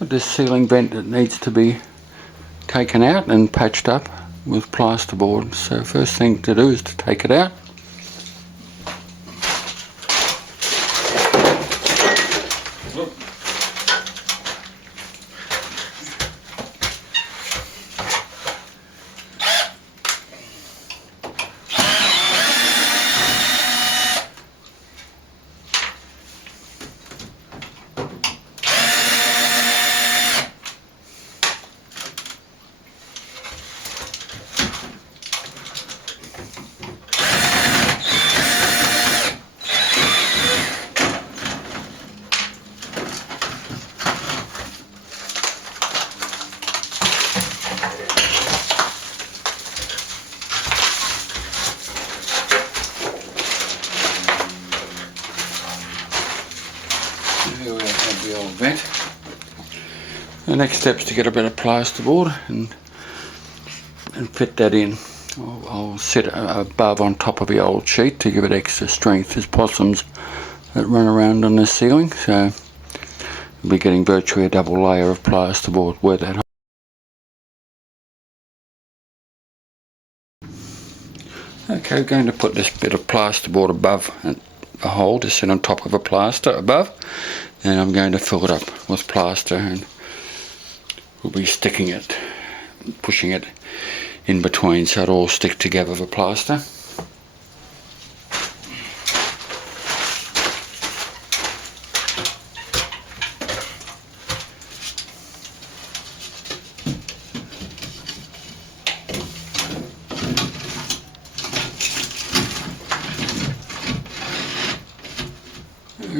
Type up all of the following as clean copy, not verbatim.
this ceiling vent that needs to be taken out and patched up with plasterboard. So first thing to do is to take it out. Here we have the old vent. The next step is to get a bit of plasterboard and fit that in. I'll sit above on top of the old sheet to give it extra strength. There's possums that run around on the ceiling, so we'll be getting virtually a double layer of plasterboard where that. Okay, we're going to put this bit of plasterboard above a hole to sit on top of a plaster above, and I'm going to fill it up with plaster, and we'll be sticking it, pushing it in between so it'll all stick together, the plaster.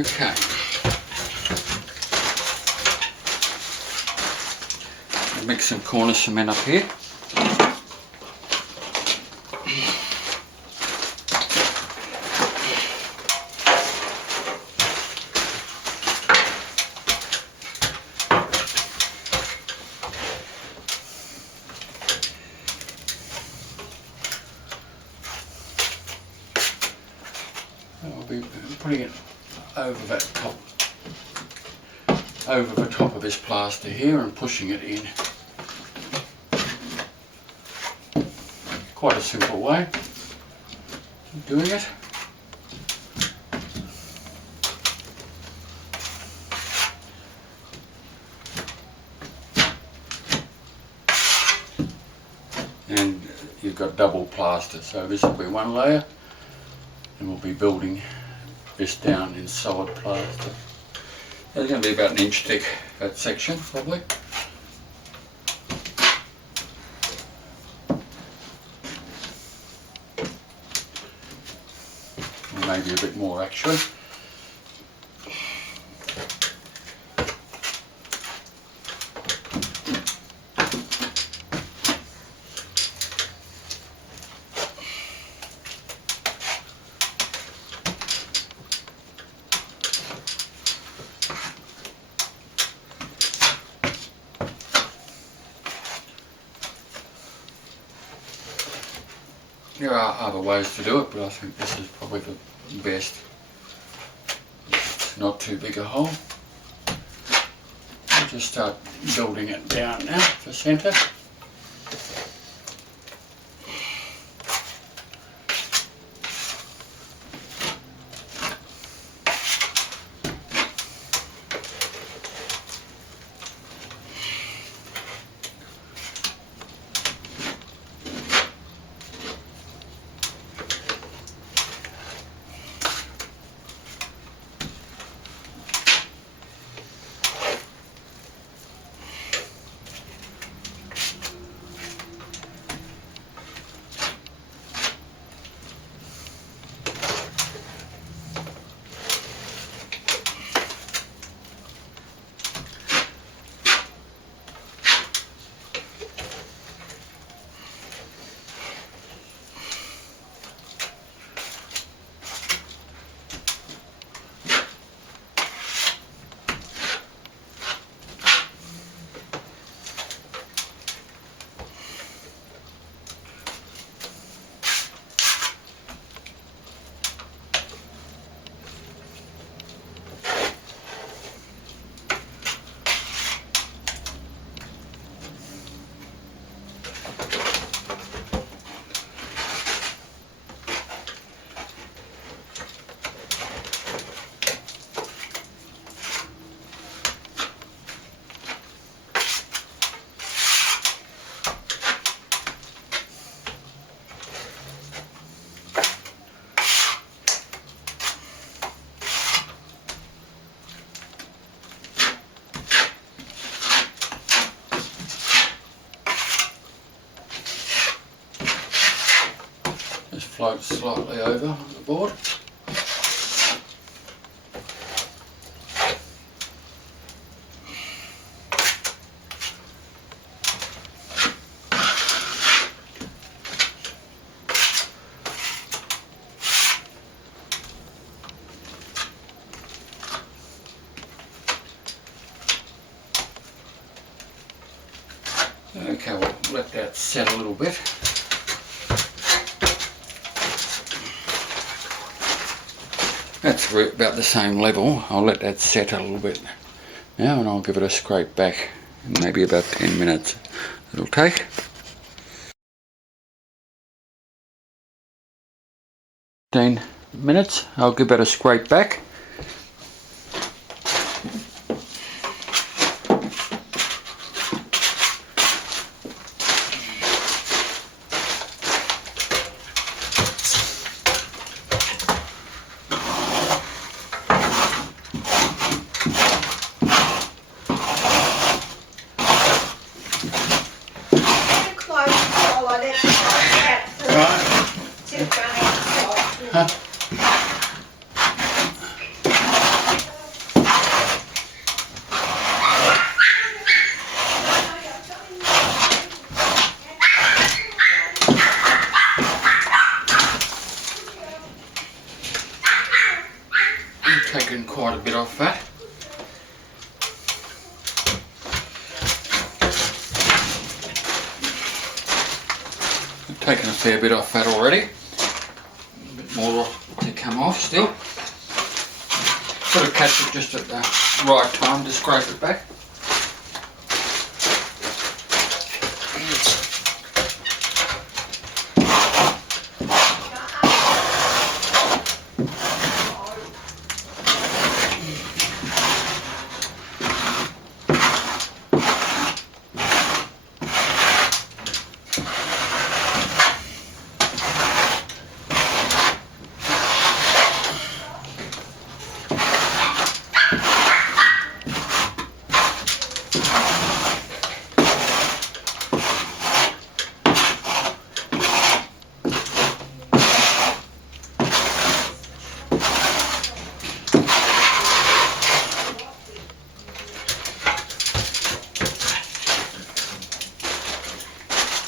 Okay. I'll mix some cornice cement up here. I'll be putting it over the top of this plaster here and pushing it in. Quite a simple way of doing it. And you've got double plaster, so this will be one layer, and we'll be building this down in solid plaster. It's going to be about an inch thick, that section probably. Or maybe a bit more actually. There are other ways to do it, but I think this is probably the best. It's not too big a hole. I'll just start building it down now to centre. float slightly over the board. Okay, we'll let that set a little bit. That's about the same level. I'll let that set a little bit now and I'll give it a scrape back. Maybe about 10 minutes it'll take. Minutes, I'll give that a scrape back. Taken quite a bit off that. I've taken a fair bit off that already. A bit more to come off still. Got to catch it just at the right time to scrape it back.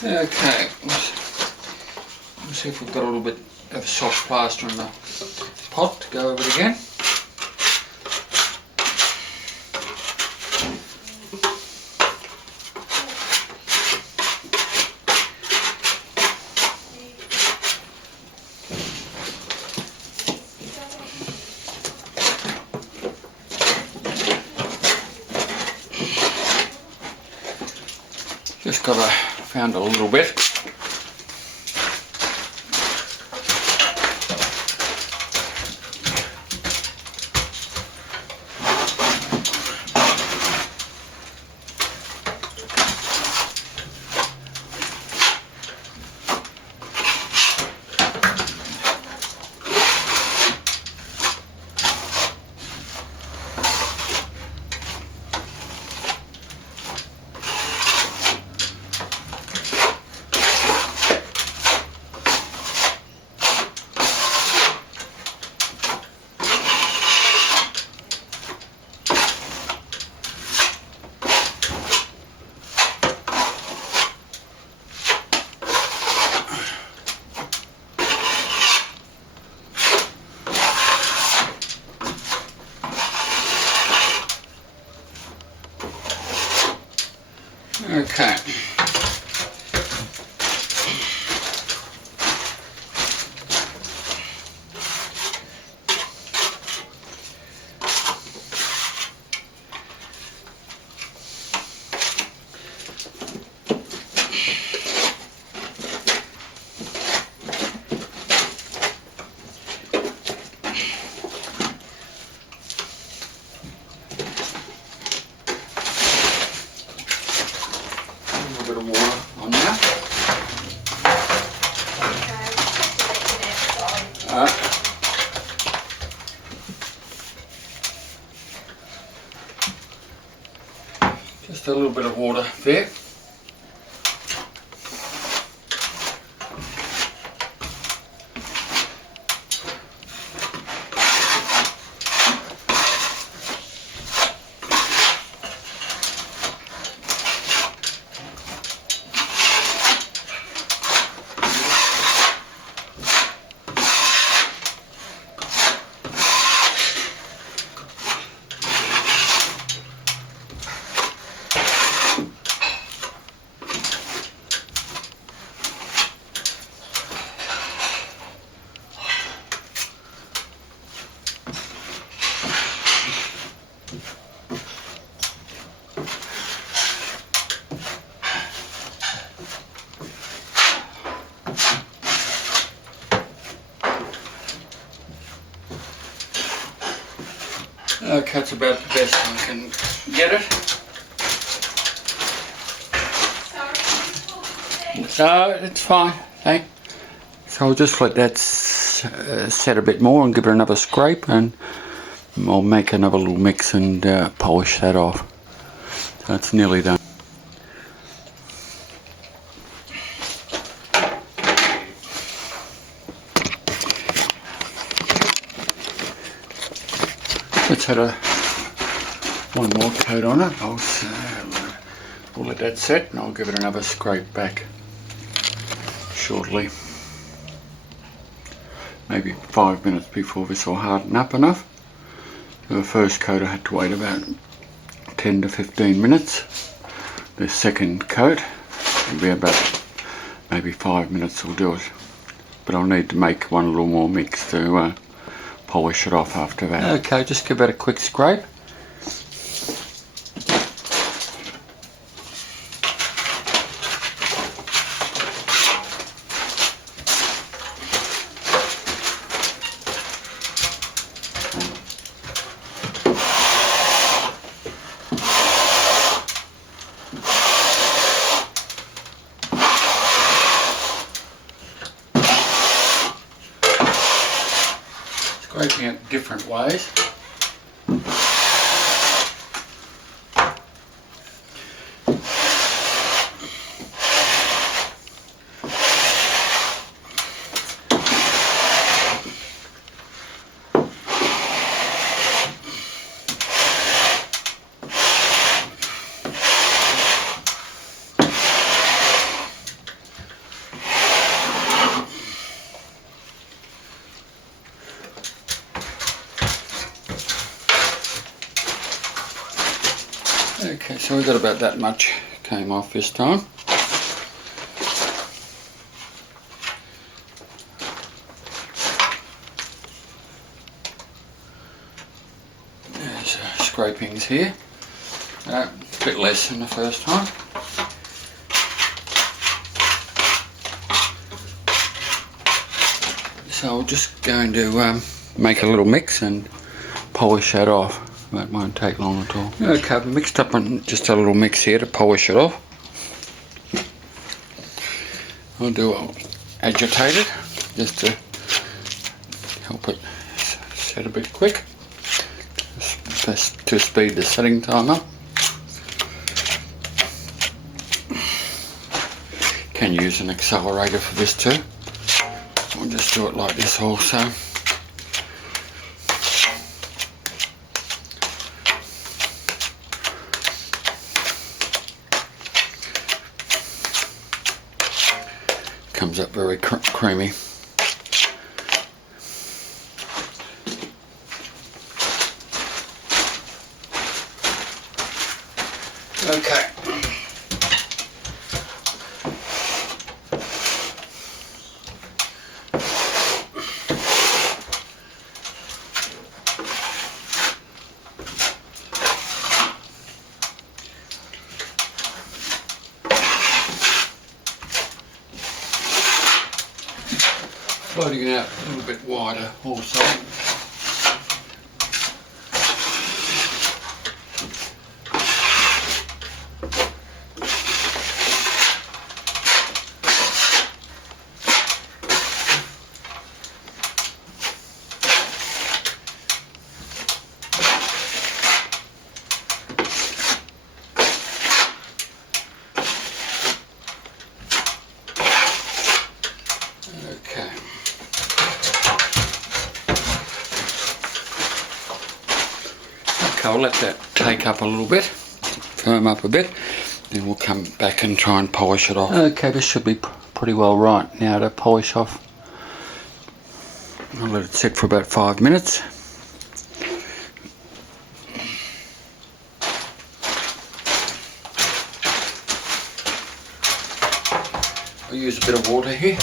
Okay, let's see if we've got a little bit of soft plaster in the pot to go over it again. Just found a little bit. Okay. Bit of water on now. Just a little bit of water there. Okay, it's about the best I can get it. No, it's fine, hey. So I'll just let that set a bit more and give it another scrape, and I'll make another little mix and polish that off. So it's nearly done. Let's add one more coat on it. We'll let that set and I'll give it another scrape back shortly. Maybe 5 minutes before this will harden up enough. So the first coat I had to wait about 10 to 15 minutes. The second coat will be about maybe 5 minutes will do it. But I'll need to make one little more mix to polish it off after that. Okay, just give that a quick scrape. Scraping it different ways. Okay, so we got about that much came off this time. There's scrapings here, a bit less than the first time. So I'll just going to make a little mix and polish that off. That won't take long at all. Okay, I've mixed up on just a little mix here to polish it off. I'll agitate it just to help it set a bit quick, just to speed the setting time up. Can use an accelerator for this too. We'll just do it like this also. Comes up very creamy. Okay. Floating it out a little bit wider also. I'll let that take up a little bit, firm up a bit, then we'll come back and try and polish it off. Okay, this should be pretty well right now to polish off. I'll let it sit for about 5 minutes. I'll use a bit of water here.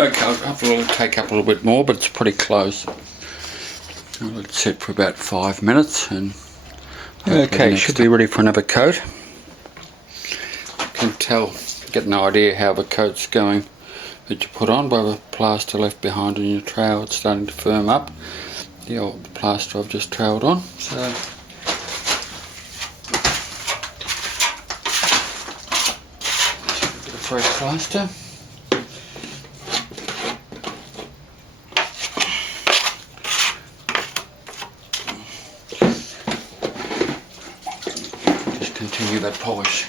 Okay, I'll take up a little bit more, but it's pretty close. I'll let it sit for about 5 minutes, and okay, it should be ready for another coat. You can tell, get an idea how the coat's going that you put on by the plaster left behind on your trowel. It's starting to firm up. The old plaster I've just troweled on. So a bit of fresh plaster. Just continue that polish.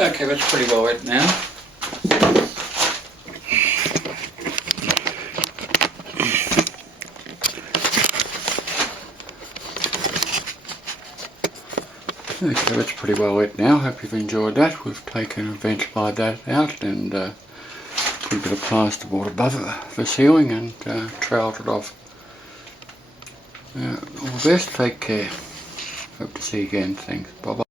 Okay, that's pretty well wet now. Okay, that's pretty well wet now. Hope you've enjoyed that. We've taken and ventilated that out and put a bit of plasterboard above it, the ceiling, and troweled it off. All the best, take care. Hope to see you again. Thanks. Bye bye.